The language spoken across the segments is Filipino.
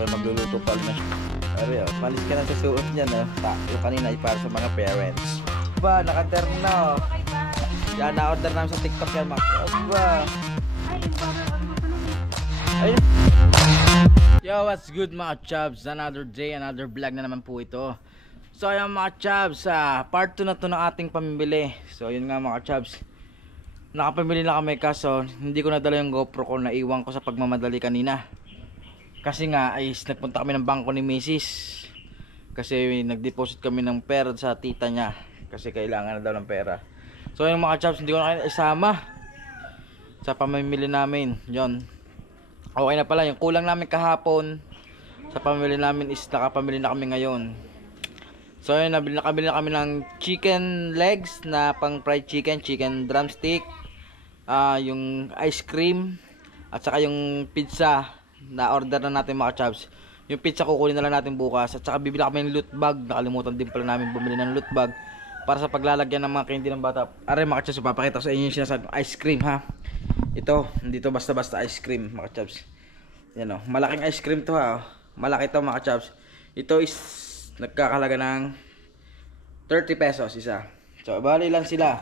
ako magluluto pa na. Ari, palis ka na sa suot niyan, no? Yung kanina ay para sa mga parents. Ba, naka-turn na, oh. Yan, na-order namin sa TikTok yan, Max. Ba. Ay. Yo, what's good mga chubs? Another day, another vlog na naman po ito. So, ayan mga chubs, part 2 na to ng ating pamimili. So, yun nga mga chubs. Nakapamili na kami kaso hindi ko nadala yung GoPro ko, naiwan ko sa pagmamadali kanina. Kasi nga ay nagpunta kami ng bangko ni Mrs. Kasi nag-deposit kami ng pera sa tita niya kasi kailangan na daw ng pera. So yung mga chaps, hindi ko na kayo isama sa pamimili namin. Yon. Okay na pala, yung kulang namin kahapon sa pamimili namin is nakapamili na kami ngayon. So yun, nakabili na kami ng chicken legs na pang fried chicken, chicken drumstick, yung ice cream, at saka yung pizza na order na natin mga chaps. Yung pizza kukunin na lang natin bukas. At saka bibili kami ng loot bag. Nakalimutan din pala namin bumili ng loot bag para sa paglalagyan ng mga candy ng bata. Aray mga chaps, papakita ko sa inyo yung sinasabi ice cream ha. Ito, hindi to basta-basta ice cream mga chaps. Yan o, malaking ice cream to ha. Malaki to mga chaps. Ito is nagkakalaga ng 30 pesos isa. So bali ilan sila?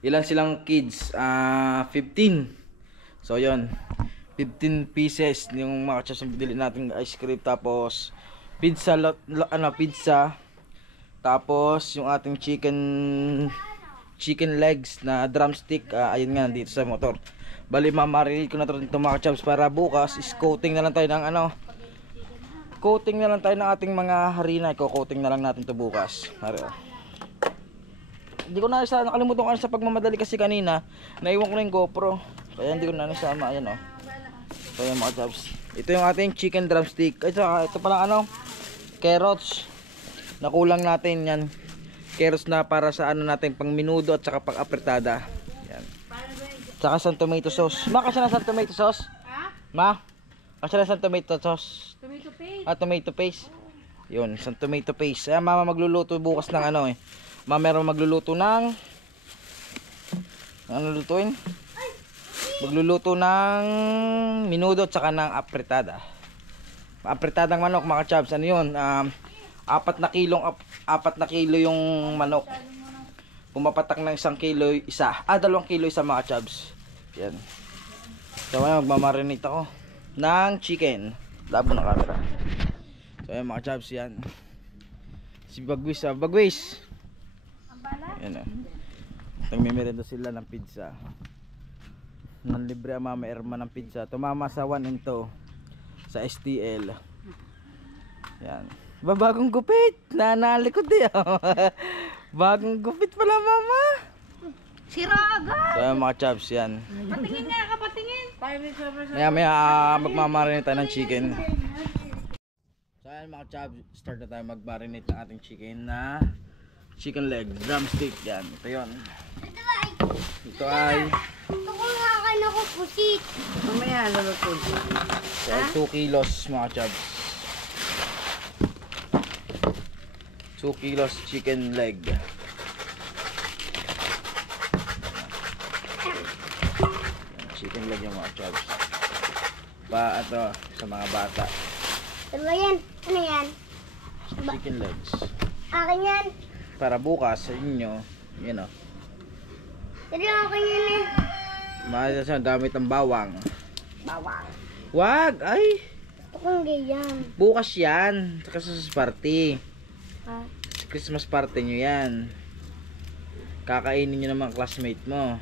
Ilan silang kids? 15. So yon, 15 pieces yung mga chaps yung bili natin ice cream. Tapos pizza, pizza. Tapos yung ating chicken legs na drumstick, ayun nga dito sa motor. Bali mamarinate ko na ito mga chaps para bukas is coating na lang tayo ng coating na lang tayo ng ating mga harina. Coating na lang natin to bukas. Hindi ko na nakalimutan ko sa pagmamadali kasi kanina naiwan ko na yung GoPro, kaya hindi ko na nasama. Ayan o. So yung mga chaps, ito yung ating chicken drumstick. Ito pala carrots na kulang natin yan. Carrots na para sa natin pang minudo at saka pang apretada. Yan. Saka sa tomato sauce. Ma, kasi na sa tomato sauce? Ma, kasi na sa tomato sauce? Tomato paste. Tomato paste. Yun, sa tomato paste. Mama magluluto bukas ng meron magluluto ng lutuin? Magluluto ng minudo at saka ng apretada. Apretadang manok mga chaps. Ano yun? 4 na kilo yung manok. Pumapatak ng 1 kilo isa. 2 kilo isa mga chaps. Yan. So ngayon magmamarinate ako ng chicken. Labo ng camera. So yan mga chaps, yan. Si Bagwis, Bagwis. Yan o. Nagmimerenda sila ng pizza. Nanlibre ang Mama Irma ng pizza. Tumama sa 1 and 2 sa STL. Yan. Bagong gupit. Nanalikod eh. Bagong gupit pala mama. Sira agad. So mga chaps, yan. Patingin nga ka, patingin. Maya magmamarinate tayo ng chicken. So yan mga chaps, start na tayo magmarinate ng ating chicken na chicken leg, drumstick. Yan, ito yun. Ito ay kakain ako pusit. Mamaya lalot pusit. So 2 kilos mga chaps. 2 kilos chicken leg. Chicken leg yung mga chaps. Ito sa mga bata. Ano yan? Ano yan? Chicken legs. Akin yan. Para bukas sa inyo, yun o. Pero akin yan eh. Mahal siya gamit ng bawang. Bawang. Wag! Ay! Ito kong ganyan. Bukas yan. Sa Christmas party. Sa Christmas party nyo yan. Kakainin nyo ng mga classmate mo.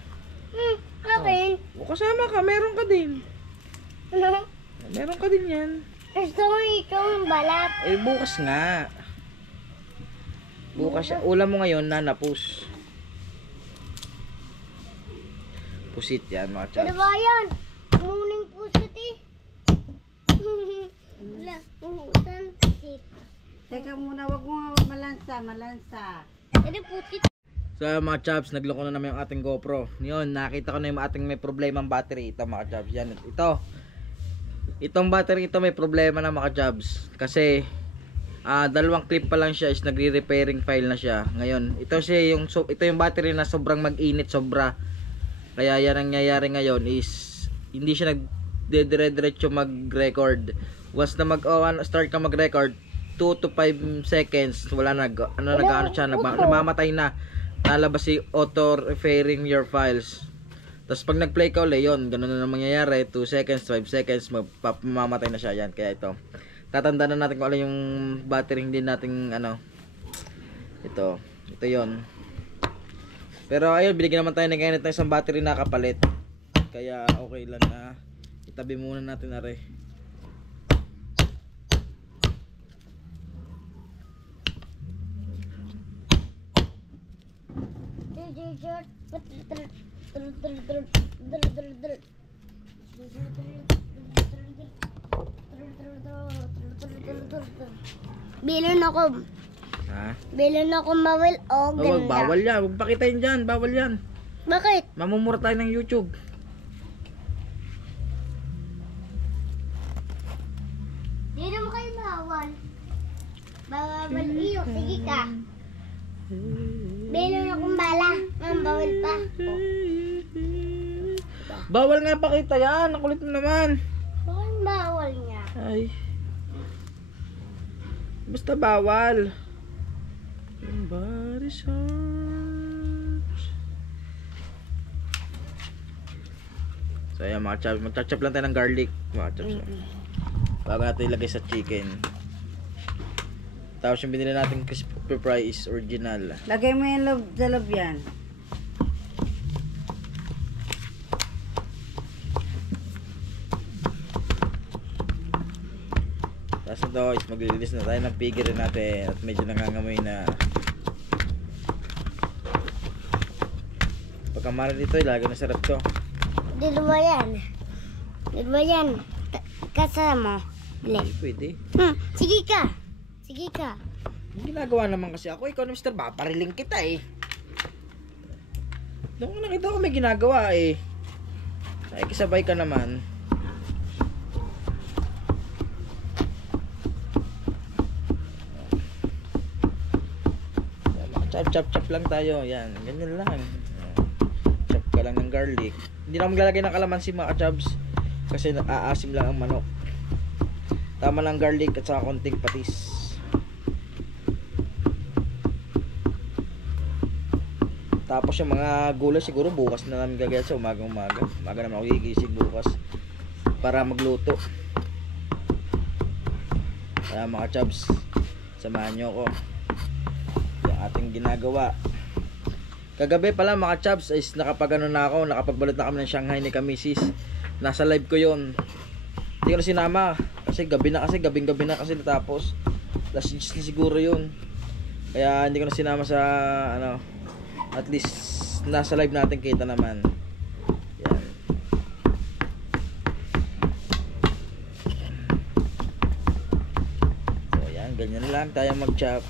Akin. O kasama ka, meron ka din. Ano? Meron ka din yan. Gusto ko ikaw yung balat. Eh bukas nga. Bukas siya. Ulam mo ngayon, nanapus. Pusit yan mga chaps. Ano ba yan? Muning pusit eh. Wala. Umutan pusit. Teka muna, wag mo malansa. Ano pusit? So mga chaps, nagloko na naman yung ating GoPro. Yun, nakita ko na yung ating may problema ang battery. Ito mga chaps, yan. Itong battery ito may problema na mga chaps. Kasi 2 clip pa lang siya is nagre-repairing file na siya. Ngayon, ito yung battery na sobrang mag-init, sobra. Kaya yan ang nangyayari ngayon is hindi siya dire-diretso mag-record. Once na start ka mag-record, 2 to 5 seconds, wala na, nag-ano siya, namamatay na. Lalabas si auto referring your files. Tapos pag nag-play ka ulit, yun, ganun na mangyayari, 2 seconds, 5 seconds, mamamatay na siya yan. Kaya ito, tatandaan na natin kung ano yung battery din natin, ito yon. Pero ayun, binigyan naman tayo ng ganito ng isang battery na kapalit. Kaya okay lang na itabi muna natin na rin. Bilon ako. Ha? Bilon ako bawal o ganda. Bawal yan. Huwag pakitain dyan. Bawal yan. Bakit? Mamumura tayo ng YouTube. Di naman kayo bawal. Bawal iyo. Sige ka. Bilon akong bala. Ang bawal pa. Bawal nga pakita yan. Ang kulit mo naman. Bakit bawal niya? Ay. Basta bawal. Body search. So ayan mga chaps, magchachap lang tayo ng garlic mga chaps. Bago natin ilagay sa chicken. Tapos yung binili natin crispy fries original. Lagay mo yung sa loob yan. Tapos ito is maglilinis na tayo ng piggery natin at medyo nangangamoy na. Pagkamara dito, ilagay na sarap to. Dalawa yan. Dalawa yan. Kasama. Len. Pwede. Sige ka. Sige ka. Ginagawa naman kasi ako, ikaw na Mr. Papariling kita eh. Doon ko nakita ko may ginagawa eh. Ay, kisabay ka naman. Chop lang tayo. Yan, ganyan lang. Chop ka lang ng garlic. Hindi na maglalagay ng kalamansi mga chubs. Kasi aasim lang ang manok. Tama lang garlic at saka konting patis. Tapos yung mga gulay siguro bukas na namin gagawin sa umaga. Umaga naman ako gigising bukas para magluto. Kaya mga chubs, samahan nyo ako. Yung ating ginagawa. Kagabi pala mga chubs is nakapagano na ako, nakapagbalot na kami ng Shanghai ni Kamisis. Nasa live ko yon. Hindi ko na sinama kasi gabing gabi na kasi natapos. Last 6 na siguro yun. Kaya hindi ko na sinama sa at least nasa live natin kita naman. Yan. So yan, ganyan lang tayo mag-chop.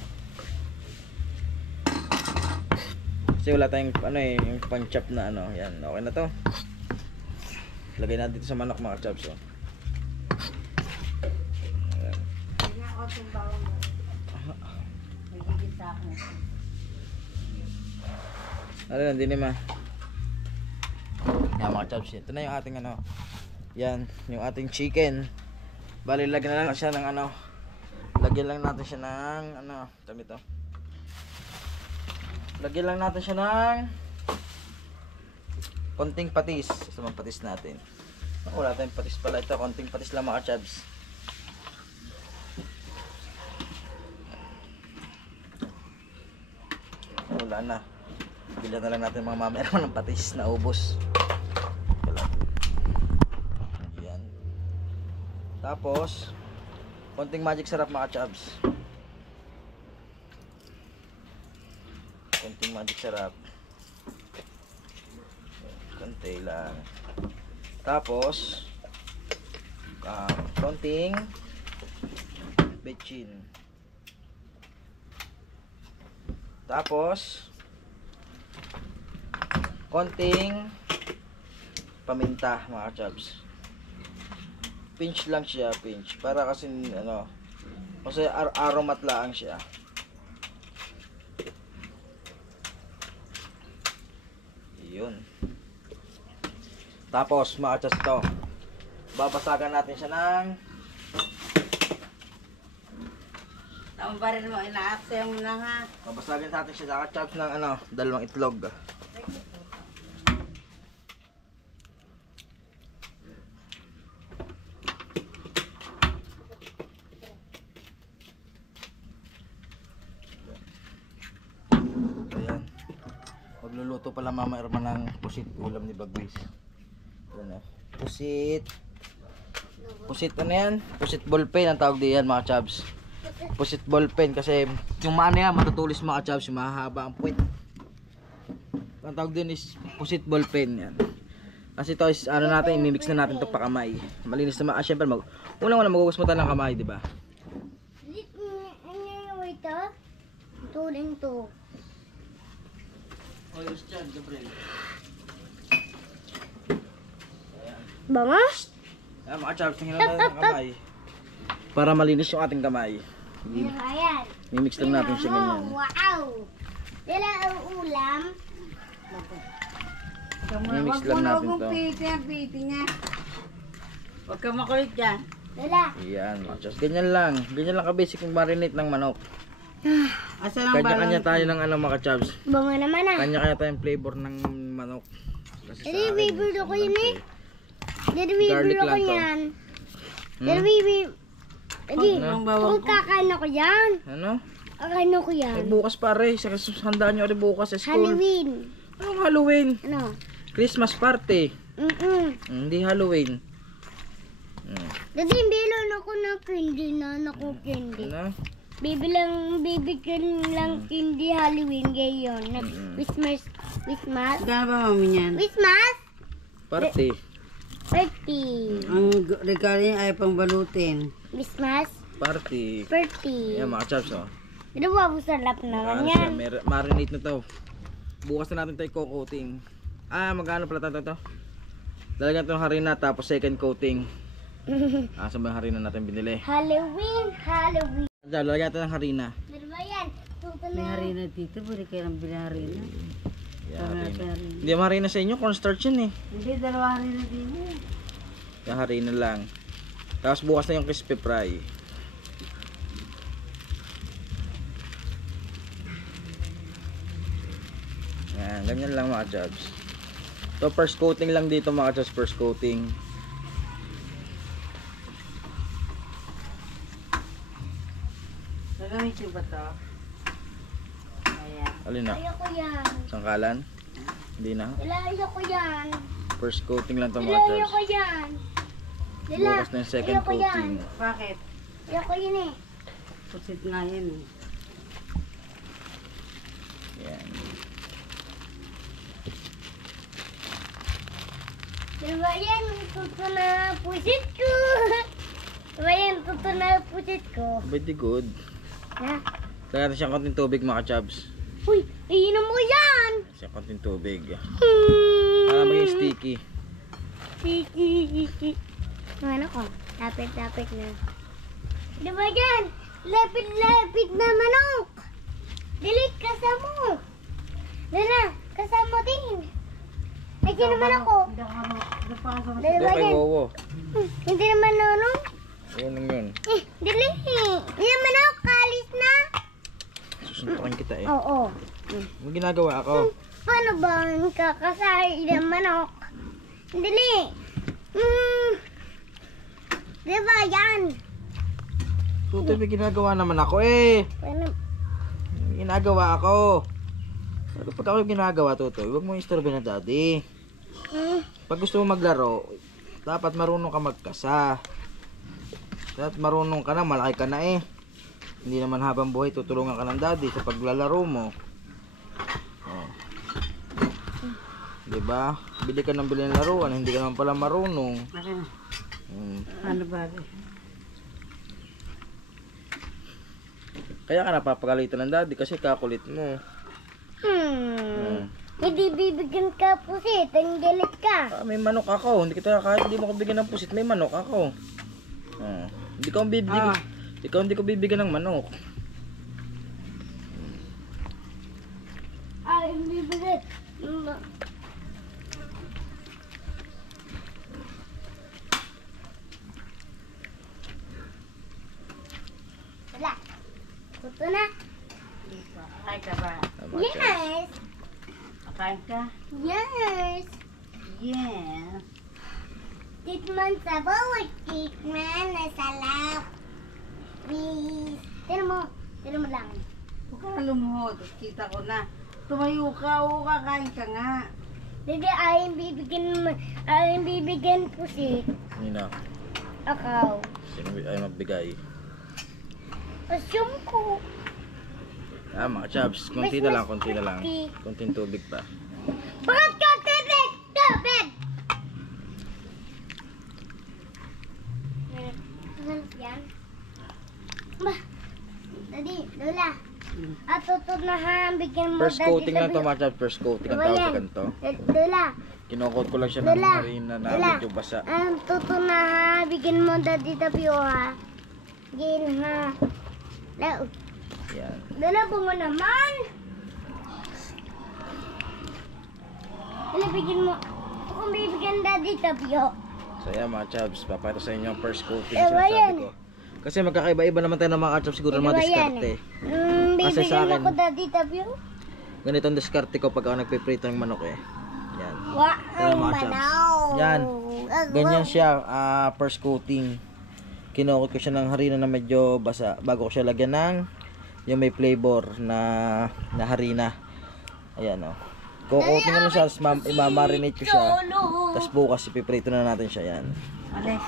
Kasi wala tayong yung pang-chop na yan. Okay na to. Lagay natin dito sa manok mga chops. Oh. Ayan. Ano lang din ma. Yan mga chops. Ito na yung ating yan, yung ating chicken. Bali lagyan na lang siya ng lagyan lang natin siya ng tawag ito. Lagyan lang natin siya ng konting patis. Sa mga patis natin. Wala tayong patis pala. Ito, konting patis lang mga chubs. Wala na. Bilhan na lang natin mga mamaya naman ng patis na ubos. Yan. Tapos, konting magic sarap mga chubs. Konting magic sarap. Konti lang. Tapos konting bechin. Tapos konting paminta mga chubs. Pinch lang siya, pinch. Para kasi kasi aromat lang siya. Yun. Tapos mga chubs to. babasagan natin siya ng Tama pa rin mo, inaaksayan mo lang ha. babasagan natin siya mga chops ng ano, 2 itlog. Ayan. Magluluto pala Mama Irma ng pusit ulam ni Bagwis. Ayan o. Pusit. Pusit ano yan? Pusit ballpen ang tawag diyan mga chubs. Pusit ballpen kasi yung maano yan matutulis mga chubs, yung mahahaba ang puwit. Ang tawag din is pusit ballpen yan. Kasi ito is ano natin, imimix na natin ito pa kamay. Malinis naman. Syempre unang-una magugas mo tayo ng kamay, di ba? Ano ito? Tuling to. Oyos dyan, Gabriel. Bangas? Ayan mga chubs, tingnan natin ng kamay. Para malinis yung ating kamay. Ayan. Mimix lang natin siya ganyan. Wow! Dala ang ulam. Mimix lang natin to. Ang piti niya. Huwag ka makulit dyan. Dala. Ayan mga chubs, ganyan lang. Ganyan lang ka-basic yung marinate ng manok. Asa lang Kanya-kanya tayo ng ano mga chubs. Bango naman ah. Kanya-kanya tayong flavor ng manok. Kasi Dali, favorite ako yun eh. Dali, Garlic favorite ako lang to. yan. Dali, Dali, Ang bawang kung kakain ako yan. Ano? Kakain ako yan. Eh, bukas pare, handaan nyo rin bukas sa school. Halloween. Anong Halloween? Ano? Christmas party. Hindi Halloween. Dali, bilang ako ng candy na ako candy. Ano? Bibigyan lang candy Halloween ngayon. Christmas. Gano'n ba mami niyan? Christmas Party. party. Ang regalo niya ay pang balutin. Christmas Party. party. Ayan mga chubs oh. Ano ba, sarap naman Ano yan. siya, marinate na to. Bukas na natin tayo coating. Magkano pala to? Lalagyan ito ng harina tapos second coating. Saan ba yung harina natin binili? Halloween. Lalagyan natin ng harina. Ano ba yan? Tuto May na. harina dito, buli kayo ng bila harina. Yan, Tama harina. natin harina. Hindi yung harina sa inyo, cornstarch yun eh. Hindi, 2 harina din eh. Yung harina lang. Tapos bukas na yung crispy fry. Yan, ganyan lang mga chubs. So first coating lang dito mga chubs, first coating. Gagamitin ba ito? Ayan. Alin na? Ayoko yan. Sangkalan? Hindi na. Ayoko yan. First coating lang to mga Ayoko chubs. yan. Bukas na yung second ayoko yan. coating. Bakit? Ayoko yun eh. Pusit nga yan eh. Yan. Diba yan? Tuto na pusit ko. Diba yan? Tuto na pusit ko. Pretty good. Ha? Lagyan natin siyang konting tubig mga chubs. Uy, iinom mo yan. Siyang konting tubig. Para maging sticky. Ano ko? Lapit na. Diba yan? Lapit na manok. Dilit kasama. Dala, kasama din. Ay, sino naman ako? Hindi pa ako sa Diba Ito kay yan? Wowo. Hindi naman ano? Unong yun. Dili. Yan manok, kalis na. Susuntukin kita eh. Oo. May ginagawa ako. Paano ba ang kakasay ng manok? Dili. Diba yan? Tutoy, may ginagawa naman ako eh. Paano? May ginagawa ako. Pero pag ako yung ginagawa, Tutoy, huwag mo istorbo na daddy. Pag gusto mo maglaro, dapat marunong ka magkasa. Dapat marunong ka na, malaki ka na eh. Hindi naman habang buhay tutulungan ka ng daddy sa paglalaro mo. Oh. Diba? Bili ka ng bili ng laruan, hindi ka naman pala marunong. Akin na. Ano ba? Kaya ka napapagalitan ng daddy kasi kakulit mo. Hindi bibigyan ka pusit. Ang galit ka. May manok ako. Hindi kita kahit hindi mo ko bigyan ng pusit, may manok ako. Hindi ko bibigyan. Hindi ko bibigyan ng manok. Ay, hindi bibigyan. Tuto na. Kain ka ba? Mga chubs. Yes. Kain ka? Yes. Yes. Tikman sa bawat tikman na salap. Please. Tira mo lang. Huwag ka na lumuhod. Kita ko na. Tumayo ka, o kakain ka nga. Dede, ayong bibigyan pusit. Nina, Akaw. sino ay magbigay? Assume ko. Mga chubs, konti na lang, konti na lang. Konting tubig pa. Bakit ka tubig? Tubig! Ano yan? Ba? Daddy, Lola. At tutod na ha, bigyan mo First coating lang to mga chubs, first coating ang tawag sa ganito. Lola. Kinukot ko lang siya ng Lola. harina na Lola. medyo basa. Tutod na ha, bigyan mo daddy tapio ha. Gil ha. Yan. Lola, bungo naman. Lola, bigyan mo. Ito kung bibigyan daddy tapio. So yan mga chubs, papakita sa inyo ang first coating Eh, sinasabi yan. ko. Kasi magkakaiba-iba naman tayo ng mga chubs siguro ng mga diskarte. Kasi sa Bibigyan akin, ako daddy tapio. ganito ang diskarte ko pag ako nagpiprito ng manok eh. Yan. Wow, Ayan, mga chubs. manaw. Yan. Ganyan siya, first coating. Kinukot ko siya ng harina na medyo basa bago ko siya lagyan ng yung may flavor na harina. Ayan o. Kukutin ko na siya, imamarinate ko siya. Tapos bukas ipiprito na natin siya yan. Alis.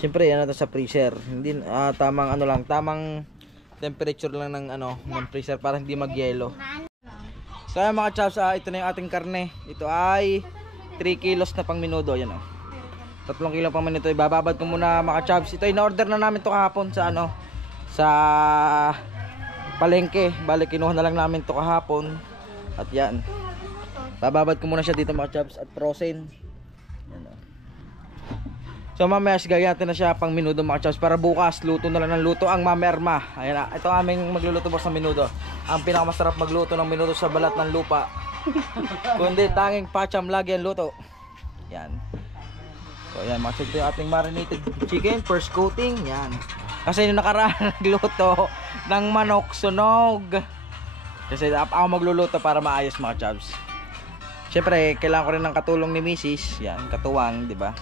Siyempre yan natin sa freezer. Hindi tamang ano lang, tamang temperature lang ng freezer para hindi magyelo. So ayan mga chops, ito na yung ating karne. Ito ay 3 kilos na pang minudo, yan o. 3 kilo pang minuto. Ibababad ko muna mga chops. Ito in-order na namin to kahapon sa sa palengke. Bale kinuha na lang namin to kahapon. At yan. Bababad ko muna siya dito mga chops at frozen. Yan o. So mamaya gagawin natin na siya pang minudo mga chops para bukas luto na lang ng luto ang Mama Erma. Ayan na, ito aming magluluto boss ng minudo. Ang pinakamasarap magluto ng minudo sa balat ng lupa. Kundi tanging pacham lagi ang luto. Yan. So ayan mga chops, ito yung ating marinated chicken, first coating. Yan. Kasi yung nakaraan nagluto ng manok sunog. Kasi ako magluluto para maayos mga chops. Siyempre kailangan ko rin ng katulong ni Mrs. Yan, katuwang, di ba?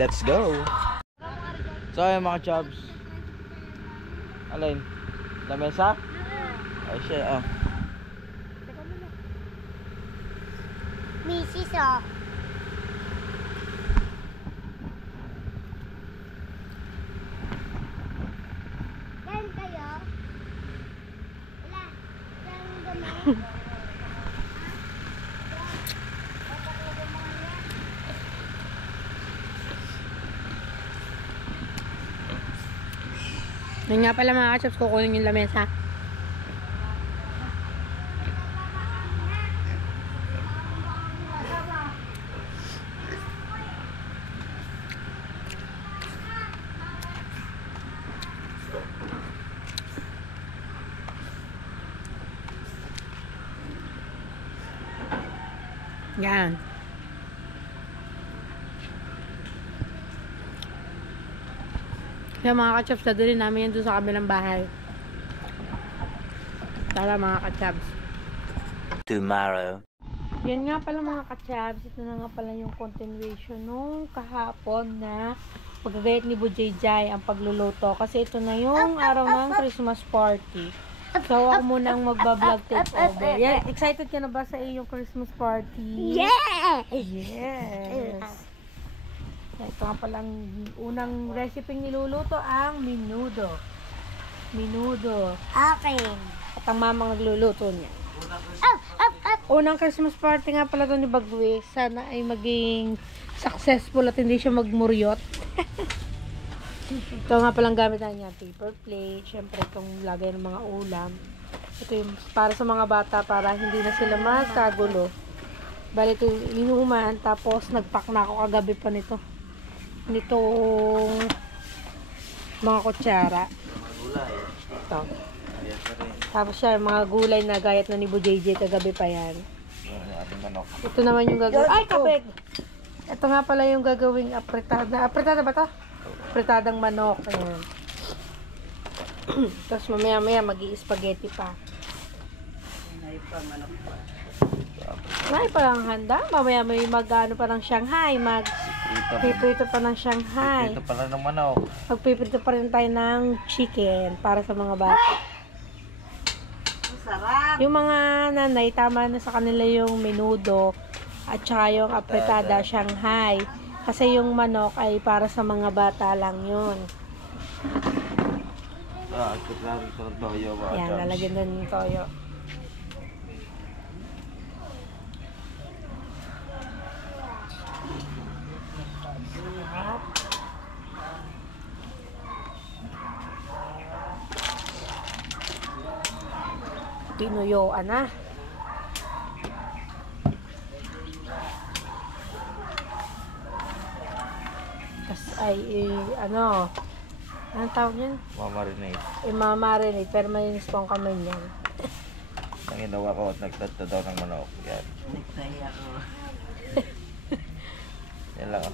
Let's go. So ayun mga chubs. Alin? Lamesa? Ay siya oh. Misis oh. Yan kayo. Wala. Yan gamay. Yun nga pala mga kachops, kukunin yung lamesa. Yan. Kaya mga kachops, dadalhin namin yan doon sa kabilang bahay. Tara mga kachops. Tomorrow. Yan nga pala mga kachops, ito na nga pala yung continuation nung kahapon na paggagayat ni Bujayjay ang pagluluto. Kasi ito na yung araw ng Christmas party. So ako muna ang magbablog take over. Yeah, excited ka na ba sa iyong Christmas party? Yes! Yes! Ito nga palang unang recipe niluluto ang menudo. Menudo. Okay. At ang mamang nagluluto niya. Unang Christmas party nga pala doon ni Bagwe. Sana ay maging successful at hindi siya magmuryot. Ito nga palang gamit niya paper plate. Siyempre itong lagay ng mga ulam. Ito yung para sa mga bata para hindi na sila magkagulo. Bali ito inuman. Tapos nagpack na ako kagabi pa nitong mga kutsara. Ito. Tapos siya, mga gulay na gayat na ni Bujayjay kagabi pa yan. Ito naman yung gagawin. Ay, kapeg! Ito nga pala yung gagawing apretada. Apretada ba ito? Apretadang manok. Ayan. Tapos mamaya mag-i-spaghetti pa. May parang handa. Mamaya may mag-ano pa ng Shanghai. Mag-piprito pa ng Shanghai. Ito pala ng manok. Magpiprito pa rin tayo ng chicken para sa mga bata. Sarap. Yung mga nanay, tama na sa kanila yung menudo at saka yung apretada Shanghai. Kasi yung manok ay para sa mga bata lang yun. Ikot lang ito ng toyo, mga Yan, chums. lalagyan doon yung toyo. Tinuyoan na. Tapos ay, anong tawag yun? Mamarinate. Imamarinate, pero malinis po ang kamay niyan. Ang ginawa ko at nagtata daw ng manok. Yan. Nagtaya ko. Yan lang.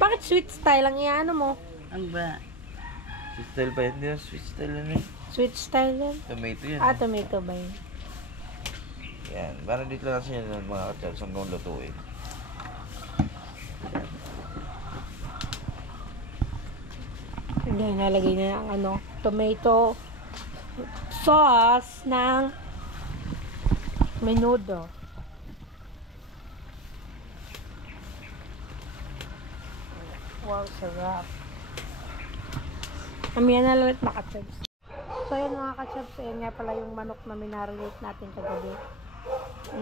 Bakit sweet style ang iano mo? Ang ba? Sweet style ba yan? Hindi yung sweet style yan eh. Sweet style yan? Tomato yan. Ah, tomato ba yun? Yan. Parang dito lang kasi yan mga ka-chums hanggang lutuin. Hindi, nalagay na ang tomato sauce ng menudo. Wow, sarap. Kamiyan na lalit mga ka-chubs. So yun mga ka-chubs, ayan nga pala yung manok na minarinate natin kagabi.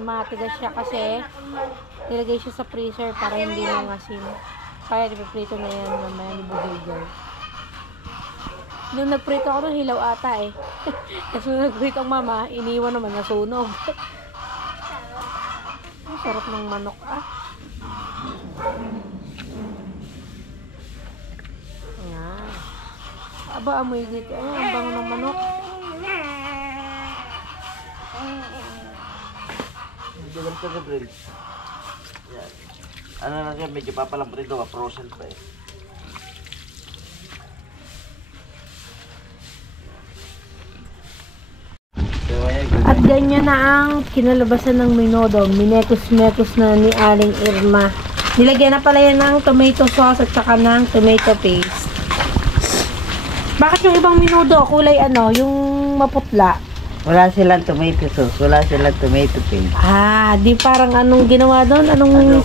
Matigas siya kasi nilagay siya sa freezer para hindi mangasin. Kaya ipiprito na yan mamaya ni Bugay. Nung nagprito ako, hilaw ata eh. Kasi nung nagprito ang mama, iniwan naman, nasunog. Ang sarap ng manok ah. Ayan. Aba, amoy dito. Ayan, ang bango ng manok. Medyo ganito ka, Bril. Yan. Ano na siya, medyo papalamputin ito, frozen pa eh. At ganyan na ang kinalabasan ng menudo. Minekos-mekos na ni Aling Irma. Nilagyan na pala yan ng tomato sauce at saka ng tomato paste. Bakit yung ibang menudo, kulay yung maputla? Wala silang tomato sauce. Wala silang tomato paste. Ah, di parang anong ginawa doon? Anong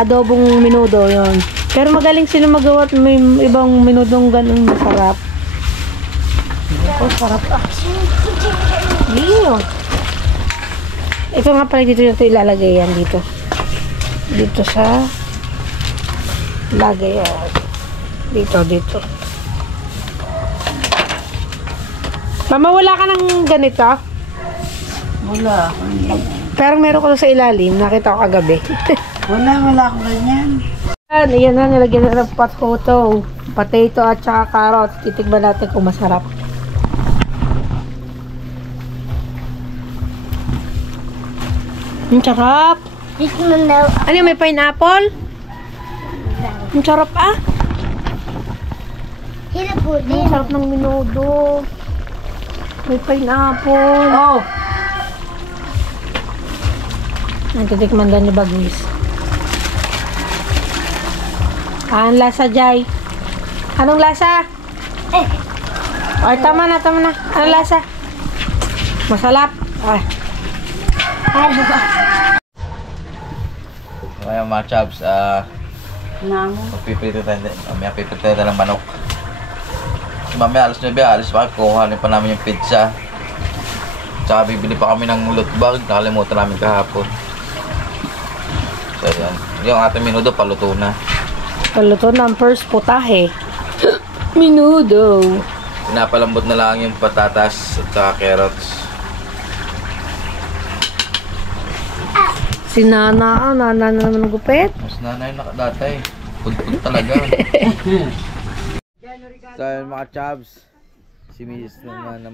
adobong menudo yon. Pero magaling sila magawa at may ibang menudong ganun masarap. Oh, sarap ah. Iyo. Ito nga pala dito yung ilalagay yan dito. Dito sa lagay yan. Dito. Mama, wala ka ng ganito? Wala. Pero meron ko sa ilalim. Nakita ko kagabi. Wala ako ganyan. Ayan na, nilagyan na ng potato at saka carrots. Titignan natin kung masarap. Ang sarap. Tikman daw. Ano yung may pineapple? Ang sarap ah. Hila po Ang din. sarap ng menudo. May pineapple. Oh! Nagtitikman daw ni Bagwis. Ang lasa, Jai? Anong lasa? Ay, tama na. Anong lasa? Masalap. Ay. Kaya mga chubs, Namo. magpiprito tayo. Mamaya piprito tayo ng manok. Mamaya alas 9, alis pa. Kukuhanin pa namin yung pizza. Tsaka bibili pa kami ng loot bag. Nakalimutan namin kahapon. So yan. Yung ating menudo, paluto na. Paluto ng first putahe. Menudo. Pinapalambot na lang yung patatas at saka carrots. Si Nana na naman gupit. Mas nanay nakadatay. Pudpud talaga. So yun mga chubs. Si Mrs. naman na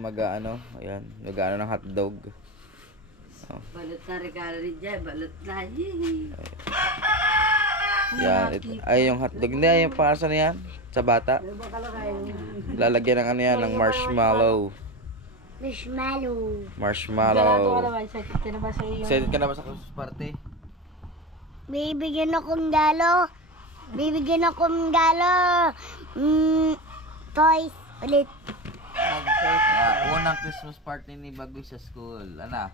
ayan, mag-ano ng hotdog. Balot na regalo rin dyan. Balot na. Yan, ay yung hotdog. Hindi, yung para saan yan? Sa bata. Ano ba kalakay? Lalagyan ng ano yan, ng marshmallow. Marshmallow. Ganado ka Marshmallow. naman. Excited ka na ba sa iyo? Excited ka na ba sa Christmas party? Bibigyan akong galo. Bibigyan akong galo. Toys ulit. Unang Christmas party ni Bagoy sa school. Ano?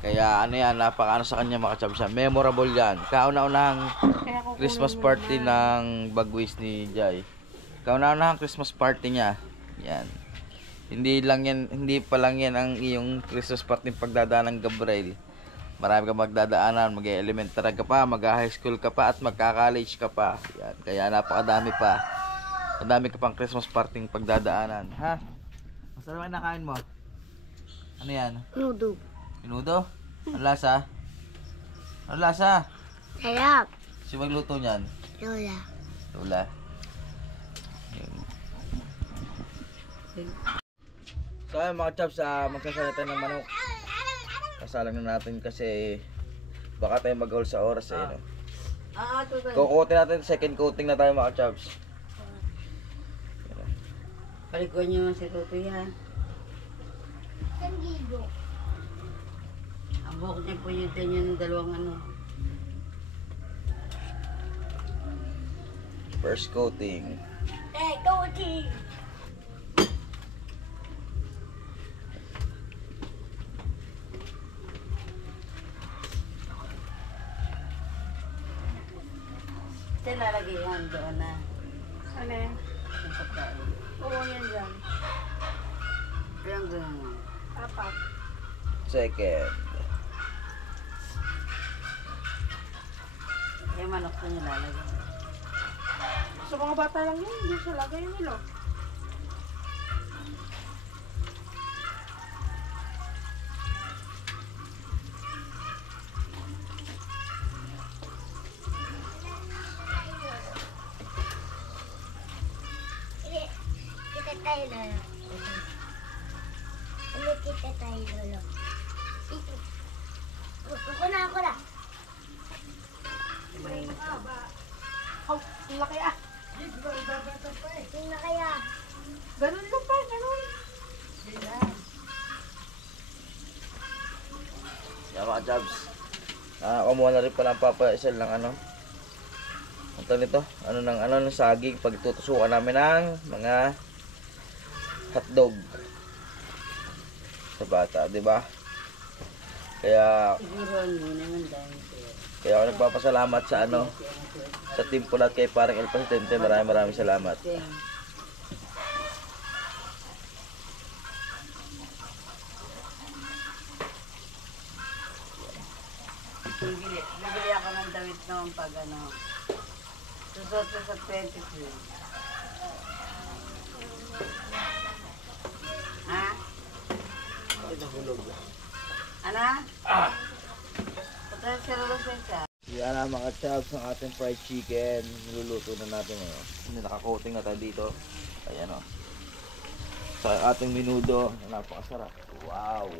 Kaya ano yan, napakaano sa kanya mga chab siya. Memorable yan. Kauna-unahang Kaya kukunin Christmas mo party naman. ng Bagwis ni Jai. Kauna-unahang Christmas party niya. Yan. Hindi pa lang yan ang iyong Christmas party pagdadaan ng Gabriel. Marami ka magdadaanan, mag-elementary ka pa, mag-high school ka pa, at magka-college ka pa. Yan. Kaya napakadami pa. Madami ka pang Christmas party pagdadaanan. Ha? Masarap ang nakain mo? Ano yan? Nudo. Minudo? Ano lasa? Ano lasa? Sarap. Si magluto niyan? Lola. Lola. Yun. So ayun mga chaps, magsasalita ng manok. Kasalang na natin kasi baka tayo mag-haul sa oras eh. No? Ito ba? Kukutin natin, second coating na tayo mga chaps. Palikuan niyo si Toto yan. Sandigo. Ang buhok niya po yun ng dalawang ano. First coating. Coaching. Kasi lalagay yan doon na. Ano yan? Yung pagkain. Oo, yan dyan. Kaya doon mo. Apat. Second. Eh manok ko niya lalagay. Sa mga bata lang yun, hindi sa lagay nila. Kita tayo lolo. Ano kita tayo lolo? Ito. Ako na. Oh, laki ah. Tingnan na kaya. Ganun lang pa, ganun. Yan mga jobs. Kumuha na rin pala ang Papa Isel ng ano. Ang tawag nito? Ano ng saging pag tutusukan namin ng mga hotdog sa bata, di ba? Kaya Siguro hindi naman dahil sa'yo. kaya ako nagpapasalamat sa ano, sa team ko lahat kay parang El Presidente. Maraming salamat. Kasi bibili ako ng damit naman pag ano. Susot ko sa 23. Ha? Ano? Patay sa lulusensya. Yan na mga chops ng ating fried chicken. Niluluto na natin ngayon. Naka-coating na tayo dito. Ayan o. Sa ating menudo. Napakasarap. Wow.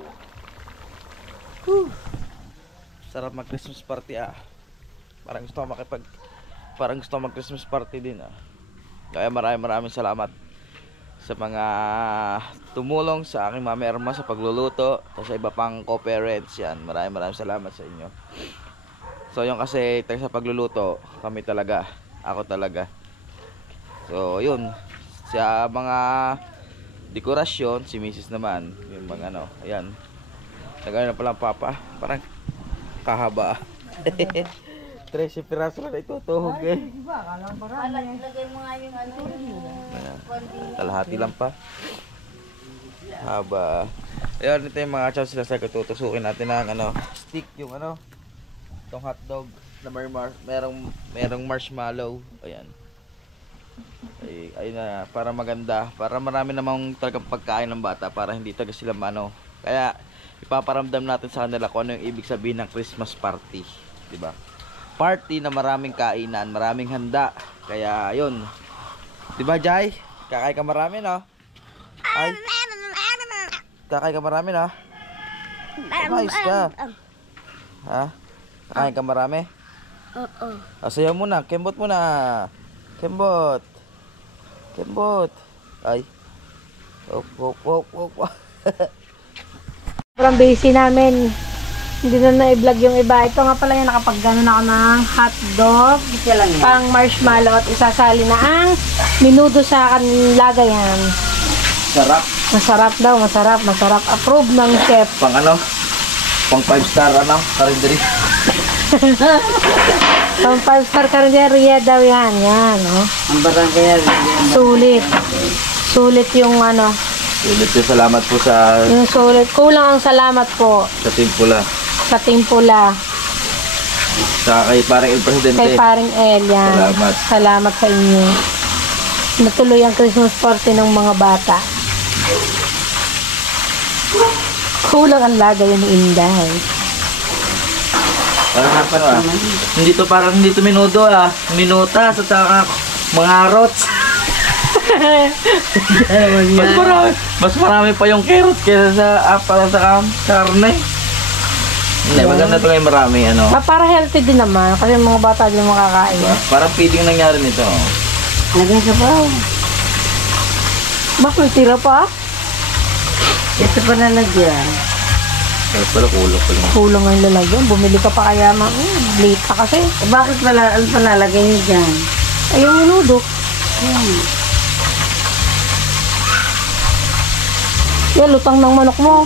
Whew. Sarap mag Christmas party ah. Parang gusto ko mag Christmas party din ah. Kaya maraming salamat sa mga tumulong sa aking mami Erma sa pagluluto at sa iba pang co-parents yan. Maraming salamat sa inyo. So yung kasi tayo sa pagluluto, kami talaga, ako talaga. So yun, sa mga dekorasyon, si Mrs. naman, yung mga ano, ayan. Nagano na pala ang Papa, parang kahaba. 13 piraso na ito, tuhog eh. Lagay mo nga yung ano Ayan. Kalahati lang pa. Haba. Ayun, ito yung mga chows sila sa tutusukin natin ng ano, stick yung ano, itong hotdog na merong marshmallow. Ayan. Ayun na, para maganda, para marami namang talagang pagkain ng bata, para hindi talaga sila ano. Kaya ipaparamdam natin sa kanila kung ano yung ibig sabihin ng Christmas party, 'di ba? Party na maraming kainan, maraming handa. Kaya ayun. 'Di ba, Jai? Kakain ka marami, no? Ay. Kakain ka marami, no? Ayos ka. Ha? Kakain ka marami? Oo. Sayaw muna. Kembot muna. Kembot. Kembot. Ay. Op. Sobrang busy namin. Hindi na na-vlog yung iba. Ito nga pala yung nakapag-gano na ako ng hotdog, Isa lang yan. pang marshmallow at isasali na ang minudo sa lagayan. Sarap. Masarap daw, masarap, masarap. Approve ng chef. Pang ano? Pang 5-star karinderi. Pang 5-star karinderya daw yan. Yan, oh. Ang barangay yan. Sulit. Sulit yung ano. Ulit yung salamat po sa Yung sulit. Kulang ang salamat po Team Pula. sa Team Pula. Sa kay parang El Presidente. Kay paring El, yan. Salamat. Salamat sa inyo. Natuloy ang Christmas party ng mga bata. Kulang ang lagay ni Inday. Parang hindi to minudo minuta sa saka mga rots. mas marami pa yung carrot kaysa sa para sa karne. Hindi, maganda to ngayon marami ano. Para healthy din naman kasi mga bata din makakain. Diba? Parang feeding nangyari nito. Lagay sa baw. Mas may tira pa? Ito pa nalagyan. Ay, pala kulok pa lang. Kulang ang lalagyan. Bumili ka pa kaya late ka kasi. Bakit pala, ano pa nalagay niyo dyan? Ay, yung minudo. Yan, lutang ng manok mo.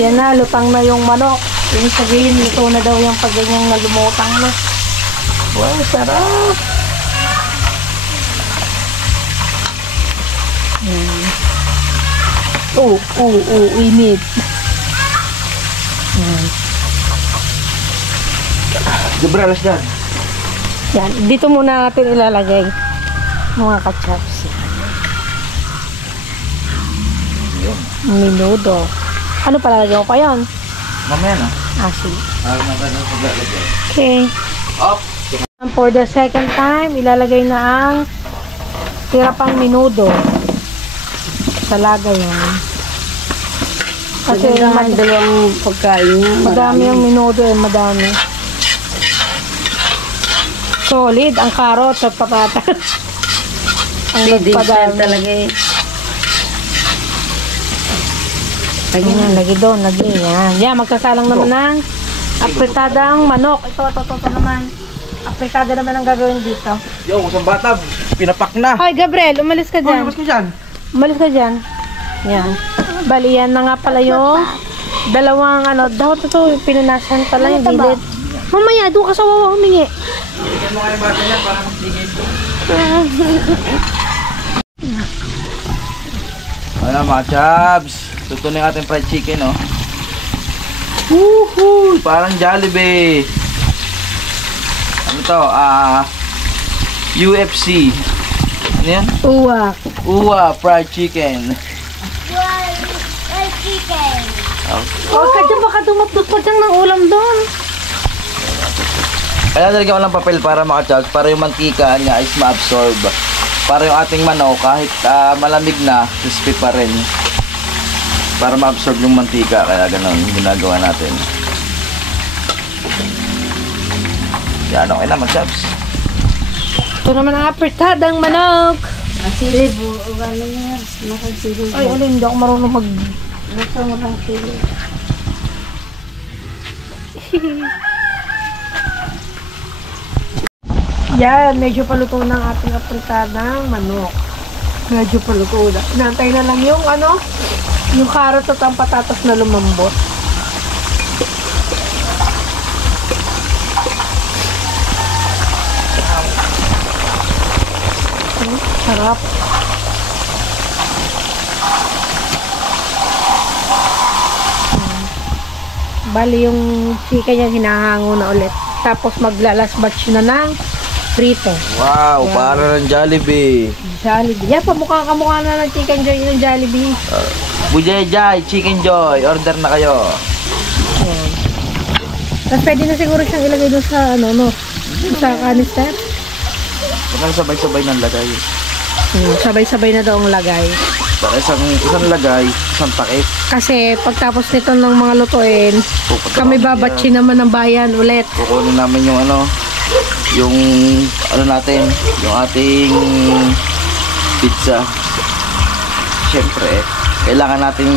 Yan na, lutang na yung manok. Yung sabihin, luto na daw yung pag ganyang nalumutang na. Wow, sarap. Init. Gibralas dyan. Yan, dito muna natin ilalagay mga kachaps. Yun. Minudo. Ano palalagay mo pa yun? Mamaya na. Sige. Maganda sa paglalagay. Okay. Up! And for the second time, ilalagay na ang tira pang minudo sa lagayan. Kasi dalawang pagkain niya. madami yung minudo madami. Solid ang carrot at patatas. Ang Feeding style nagpadami. talaga eh. Ayan, lagi doon, lagi. Yan. Yan, magsasalang naman ng apritadang manok. Ito naman. Apritada naman ang gagawin dito. Yo, isang bata, pinapak na. Hoy, Gabriel, umalis ka dyan. Mas ko dyan. Umalis ka dyan. Yan. Bali, yan na nga pala yung dalawang daw ito yung pinunasan pala yung gilid. Mamaya, doon ka sa wawa humingi. Bigyan mo kayo bata niya para magsigil. Ano mga chabs, tuto na yung ating fried chicken, oh. Woohoo! Parang Jollibee. Ano to? UFC. Ano yan? Uwak. Uwa fried chicken. Fried chicken. Huwag ka dyan, baka dumapdot pa dyan ng ulam doon. Kaya nalagyan ko ng papel para makachabs, para yung mantika niya is ma-absorb. Para yung ating manok, kahit malamig na, crispy pa rin. Para ma-absorb yung mantika, kaya ganun yung ginagawa natin. Yan, okay na mag-chabs. Ito naman ang apritadang manok. Ang silib, ano niya, nakasilib. Ay, alin, hindi ako marunong mag... Gusto mo lang silib. Yan, medyo paluto ng ating apritadang manok. Medyo paluto na. Nantay na lang yung yung carrot at ang patatas na lumambot. Sarap. Bali yung chicken niya hinahango na ulit. Tapos maglalas batch na ng prito. Wow, para ng Jollibee. Jollibee. Yan, kamukha na ng chicken joy ng Jollibee. Bujayjay, Chicken Joy, order na kayo. Ayan. Tapos pwede na siguro siyang ilagay doon sa sa canister. Huwag kang sabay-sabay ng lagay. Sabay-sabay na daw ang lagay. Para isang lagay, isang takip. Kasi pagtapos nito ng mga lutuin, Pupunta kami kami babatsi naman ng bayan ulit. Kukunin namin yung natin, yung ating pizza. Siyempre, kailangan nating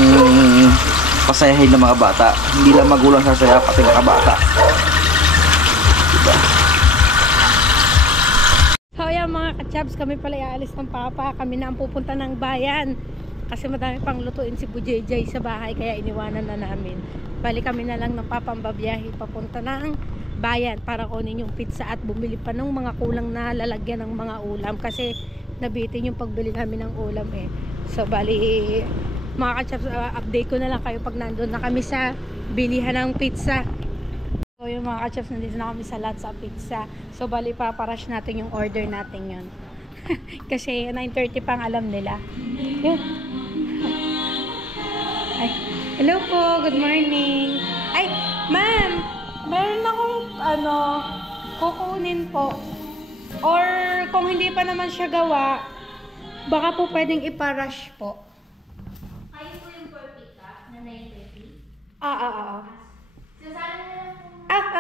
pasayahin ng mga bata. Hindi lang magulang sasaya, pati mga bata. Diba? So ayan mga ka-chabs, kami pala iaalis ng papa. Kami na ang pupunta ng bayan. Kasi madami pang lutuin si Bujayjay sa bahay, kaya iniwanan na namin. Bali kami na lang ng papambabiyahe papunta ng bayan para kunin yung pizza at bumili pa ng mga kulang na lalagyan ng mga ulam. Kasi nabitin yung pagbili namin ng ulam eh. So bali mga ka-chabs, update ko na lang kayo pag nandun na kami sa bilihan ng pizza. So yung mga ka-chabs, nandito na kami sa Latza Pizza. So bali paparash natin yung order natin yun. Kasi 9:30 pang alam nila. Yun. Ay, hello po, good morning. Ay, ma'am, meron akong kukunin po. Or kung hindi pa naman siya gawa, baka po pwedeng iparush po. Kayo po yung for pick-up na 9:30? Ah. Sasala na lang po.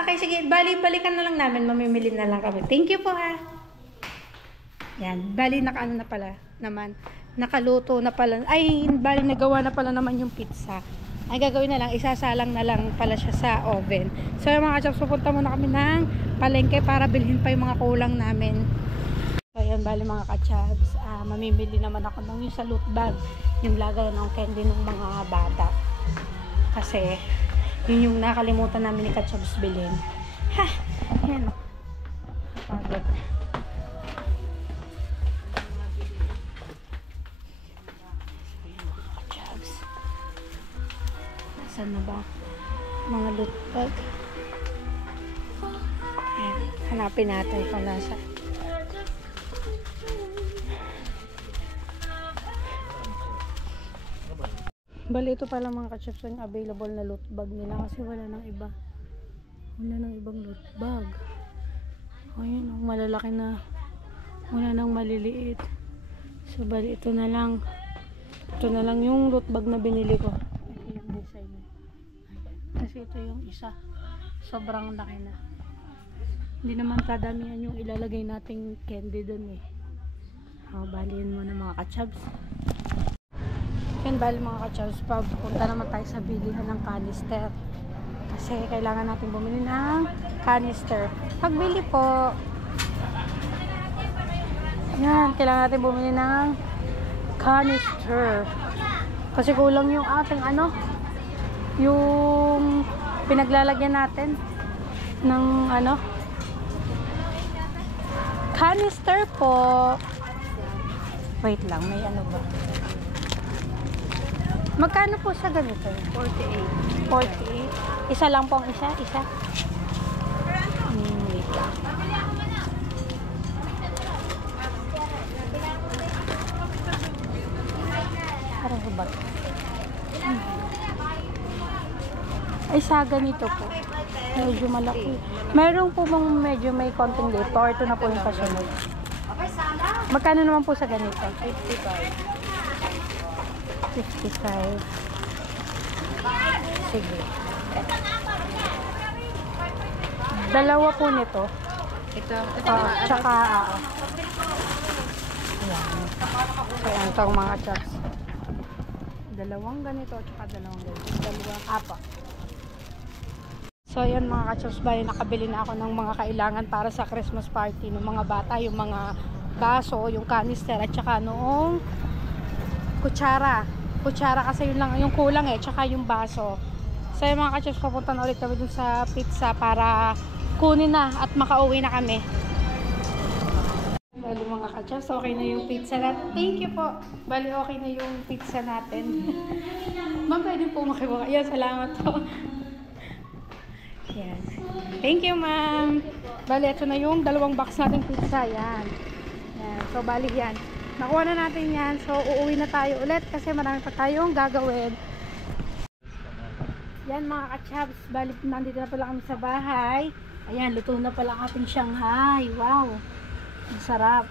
Okay, sige. Balikan na lang namin. Mamimili na lang kami. Thank you po, ha. Yan. Bali, nakaano na pala naman. Nakaluto na pala. Ay, bali, nagawa na pala naman yung pizza. Ay, gagawin na lang. Isasalang na lang pala siya sa oven. So, yung mga ka-chabs, pupunta muna kami ng palengke para bilhin pa yung mga kulang namin. So, yan, bali, mga ka-chabs. Mamimili naman ako ng yung sa loot bag. Yung lagay ng candy ng mga bata. Kasi, yun yung nakalimutan namin ni ka-chabs bilhin. Ha! Yan. Pagod. Saan na ba? Mga loot bag. Ayan. Hanapin natin kung nasa. Bali, ito pala mga ka-chefs yung available na loot bag nila kasi wala nang iba. Wala nang ibang loot bag. Ayan, malalaki na. Wala nang maliliit. So, bali, ito na lang. Ito na lang yung loot bag na binili ko. Ito yung design. Kasi ito yung isa. Sobrang laki na. Hindi naman kadamihan yung ilalagay nating candy dun eh. Baliin mo na mga ka-chabs. Yan, bali mga ka-chabs, punta naman tayo sa bilihan ng canister. Kasi kailangan natin bumili ng canister. Pagbili po. Yan, kailangan natin bumili ng canister. Kasi kulang yung ating yung pinaglalagyan natin ng canister po. Wait lang, may ba? Magkano po sa ganito? 48. 48. Isa lang pong isa? Wait lang. Parang ba? Ay, sa ganito po. Medyo malaki. Meron po bang medyo may konting dito or ito na po yung kasunod? Magkano naman po sa ganito? 55. Sige. Dalawa po nito. Ito Tsaka ayan. Ayan, itong mga chops. Dalawang ganito, tsaka dalawang ganito. Dalawang apat. So, ayan mga ka-chops, bali nakabili na ako ng mga kailangan para sa Christmas party ng mga bata. Yung mga baso, yung canister, at tsaka noong kutsara. Kutsara kasi yun lang yung kulang eh, tsaka yung baso. So yung mga ka-chefs, papunta na ulit kami dun sa pizza para kunin na at makauwi na kami. Bali mga ka-chefs, okay na yung pizza natin. Thank you po. Bali okay na yung pizza natin. Ma'am, pwede po makiwaka. Yan, salamat po. Yan. Thank you, ma'am. Bali, ito na yung dalawang box natin pizza. Yan. Yan. So bali yan. Nakuha na natin yan. So, uuwi na tayo ulit kasi marami pa tayong gagawin. Yan mga ka-chabs. Balik, nandito na pala kami sa bahay. Ayan, luto na pala ang ating Shanghai. Wow! Ang sarap.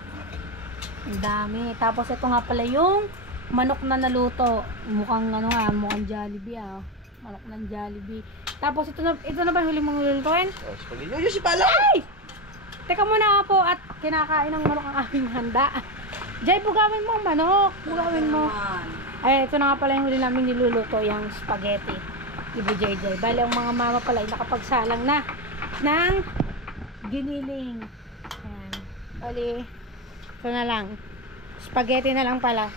Ang dami. Tapos, ito nga pala yung manok na naluto. Mukhang ano nga, mukhang Jollibee ah. Manok ng Jollibee. Tapos ito na ba yung huli mong lulutuin? Oh, spaghetti. Yung si Pala! Ay! Teka muna po at kinakain ng manok ang aming handa. Jay, bugawin mo ang manok. Bugawin mo. Ay, ito na nga pala yung huli namin niluluto, yung spaghetti. Ibu JJ. Bale, ang mga mama pala ay nakapagsalang na ng giniling. Ayan. Bale, ito na lang. Spaghetti na lang pala.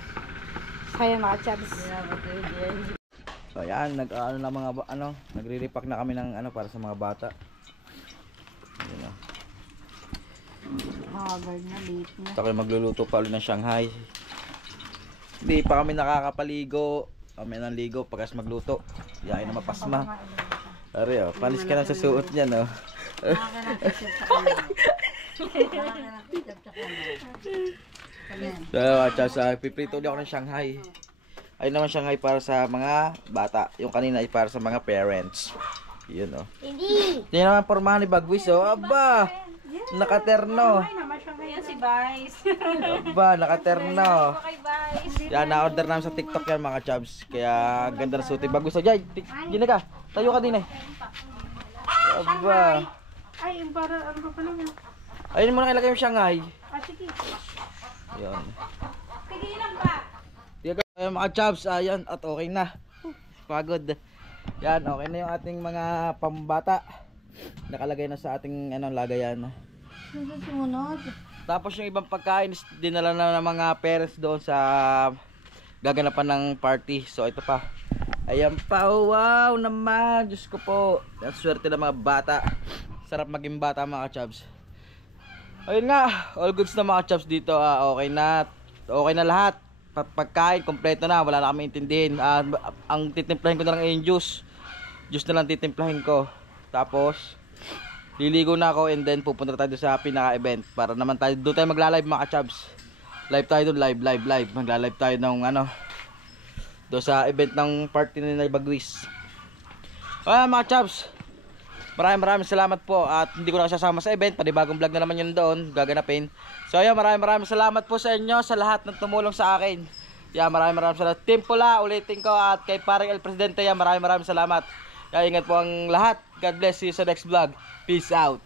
Kaya mga chabs. So yan, nagre-repack na kami ng para sa mga bata. Ayun na. Haggard na, late na. Ito kayo magluluto pa ulit ng Shanghai. Hindi pa kami nakakapaligo. Kami nang ligo pagkas magluto. Yain na mapasma. Ari oh, palis ka na sa suot niyan oh. So, piprito ulit ako ng Shanghai. Ayun naman Shanghai para sa mga bata. Yung kanina ay para sa mga parents. Yun oh. Hindi. Yan naman pormahan ni Bagwis oh. Aba! Nakaterno. Ay, naman siya ngayon si Vice. Aba, nakaterno. Okay, Vice. Yan, na-order namin sa TikTok yan mga chubs. Kaya ganda na suti. Bagwis oh. Jay, gina ka. Tayo ka din eh. Aba. Ay, para ano ba pala mo? Ayun mo na ilagay yung Shanghai. Ah, sige. Yun. Tigilan ba? Ayun mga chubs, ayan at okay na. Pagod. Yan, okay na yung ating mga pambata. Nakalagay na sa ating lagayan. Susunod. Tapos yung ibang pagkain dinala na ng mga parents doon sa gaganapan ng party. So ito pa. Ayan pa, wow naman. Diyos ko po. Ang swerte ng mga bata. Sarap maging bata mga chubs. Ayun nga, all goods na mga chubs dito. Okay na. Okay na lahat. Pagkain, kompleto na. Wala na kami intindihin. Ang titimplahin ko na lang yung juice. Juice na lang titimplahin ko. Tapos liligo na ako and then pupunta tayo sa pinaka-event para naman tayo doon tayo magla-live mga chubs. Live tayo doon, live. Magla-live tayo ng doon sa event ng party ni Bagwis. Mga chubs, maraming salamat po at hindi ko na kasama sa event, panibagong vlog na naman yun doon gaganapin. So ayan, maraming salamat po sa inyo, sa lahat ng tumulong sa akin. Maraming salamat. Team Pula, ulitin ko, at kay paring El Presidente, maraming salamat. Kaya ingat po ang lahat. God bless you sa next vlog. Peace out.